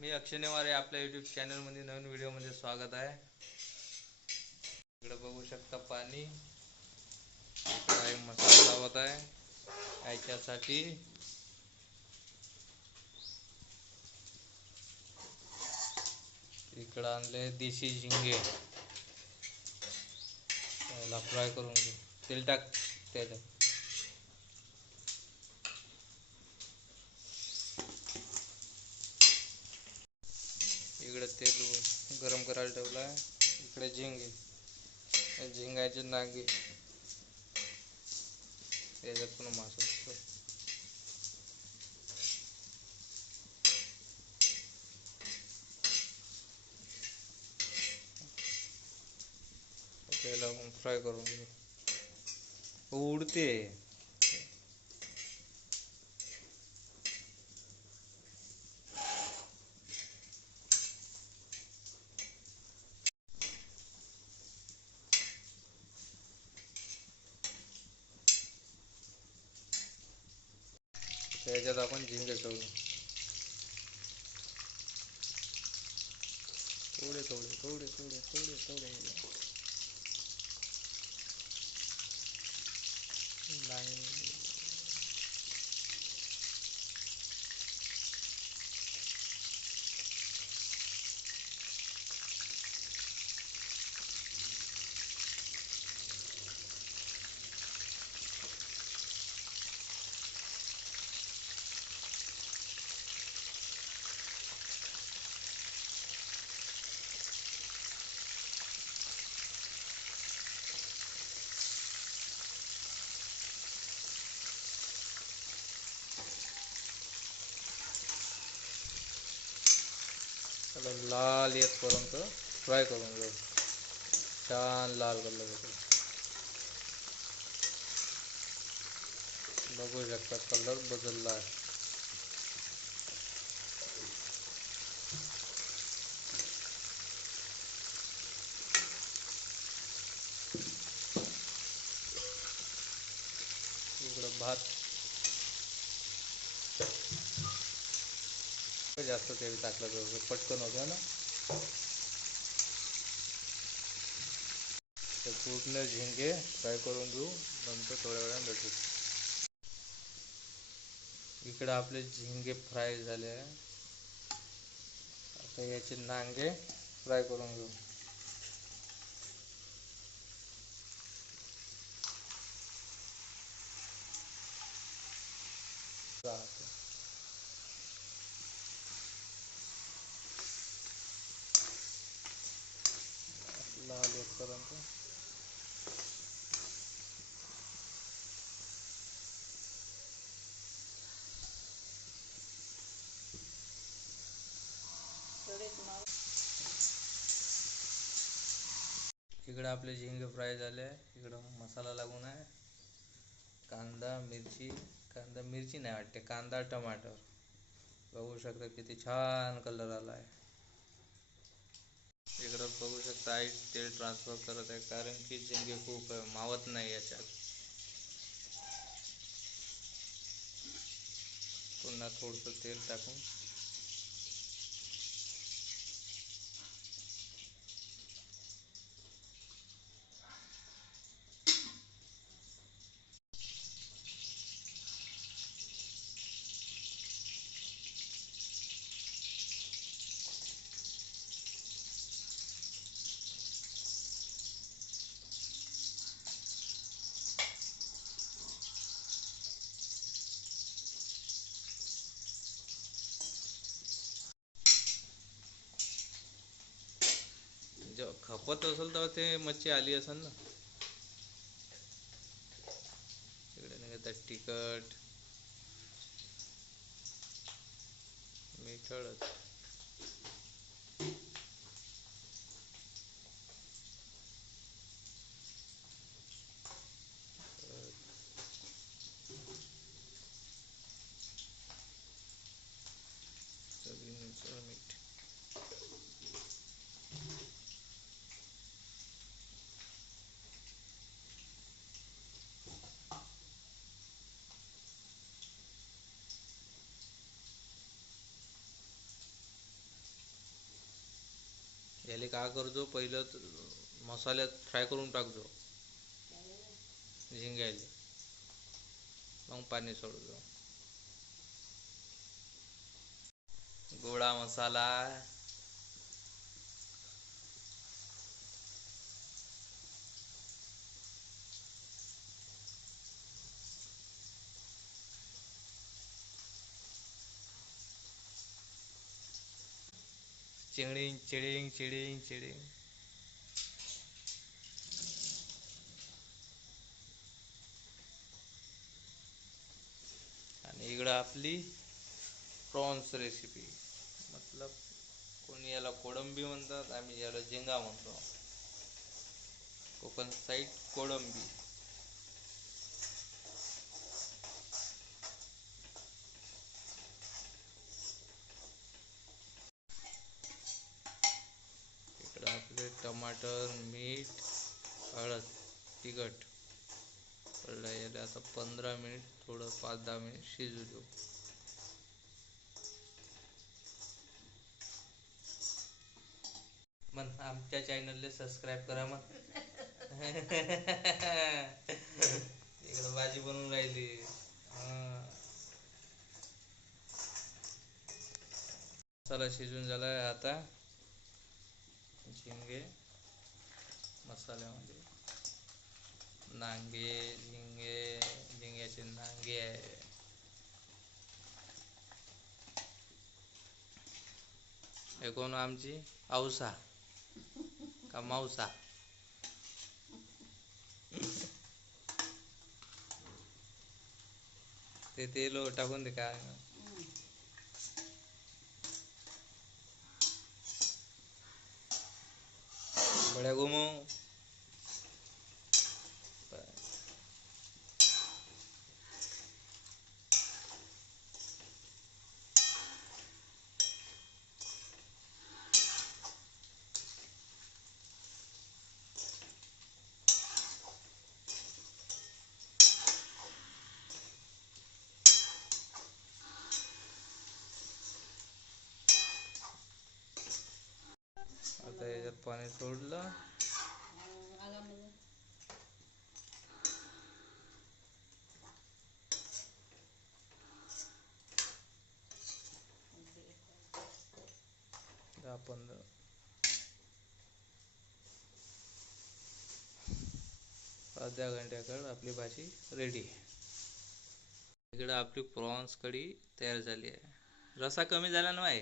मी अक्षय नेवारे आपल्या युट्यूब चॅनलमध्ये नवीन व्हिडिओमध्ये स्वागत आहे. इकडे बघू शकता पाणी. इकडे मसाला लावत आहे. याच्यासाठी इकडं आणले देशी झिंगे. त्याला फ्राय करून घेऊ तेल टाक त्याच्यात. इकडे तेल गरम करायला ठेवला. इकडे झिंगे. झिंगाचे नागे. याच्यात पण मास असतो. त्याला आपण फ्राय करून घेऊ उडते. त्याच्यात आपण झिंगे सोडू थोडे थोडे थोडे थोडे थोडे थोडे नाही त्याला लाल येतपर्यंत फ्राय करून घेऊ छान लाल कलर येतो. बघू शकता कलर बदलला आहे. इकडं भात जास्त तेल टाकलं तर पटकन होतं ना? तर पूर्ण झिंगे फ्राय करून घेऊ नंतर थोड्या वेळानं भेटू इकडं आपले झिंगे फ्राय झाले. आता याचे नांगे फ्राय करून घेऊ. लाल येतपर्यंत इकडं आपले झिंगे फ्राय झाले. इकडं मसाला लागून आहे. कांदा मिरची. कांदा मिरची नाही वाटते कांदा टमाटर. बघू शकता किती छान कलर आला आहे इकडं बघू शकता आई तेल ट्रान्सफर करत आहे कारण की झिंगे खूप मावत नाही याच्यात. पुन्हा थोडंसं तेल टाकून. जेव्हा खपत असेल तेव्हा ते मच्छी आली असेल ना. इकडे निघतात तिखट मिठळच हळद चवीनुसार मीठ याले का करजो? पहिलं मसाल्यात फ्राय करून टाकजो. झिंग्याले. मग पाणी सोडजो. गोळा मसाला. चिंगडिंग चिडिंग चिडिंग चिडिंग. आणि इकडं आपली प्रॉन्स रेसिपी मतलब कोणी याला कोळंबी म्हणतात आम्ही याला झिंगा म्हणतो. कोकण साईड कोळंबी इकडं आपले टमाटर मीठ हळद तिखट. पडलं याला आता पंधरा मिनिट थोडं पाच दहा मिनिट शिजू देऊ. मन आमच्या चॅनलला सबस्क्राईब करा मग इकडं भाजी बनवून राहिली. मसाला शिजून झालाय आता. झिंगे मसाल्यामध्ये नांगे झिंगे झिंग्याचे नांगे। आहे हे कोण आमची औसा। का मावसा ते तेल टाकून दे काय हो? Hola, Gumo. आता याच्यात पाणी सोडलं. दहा पंधरा घंट्याकड आपली भाजी रेडी इकडं आपली प्रॉन्स कढी तयार झाली आहे. रसा कमी झाला ना आहे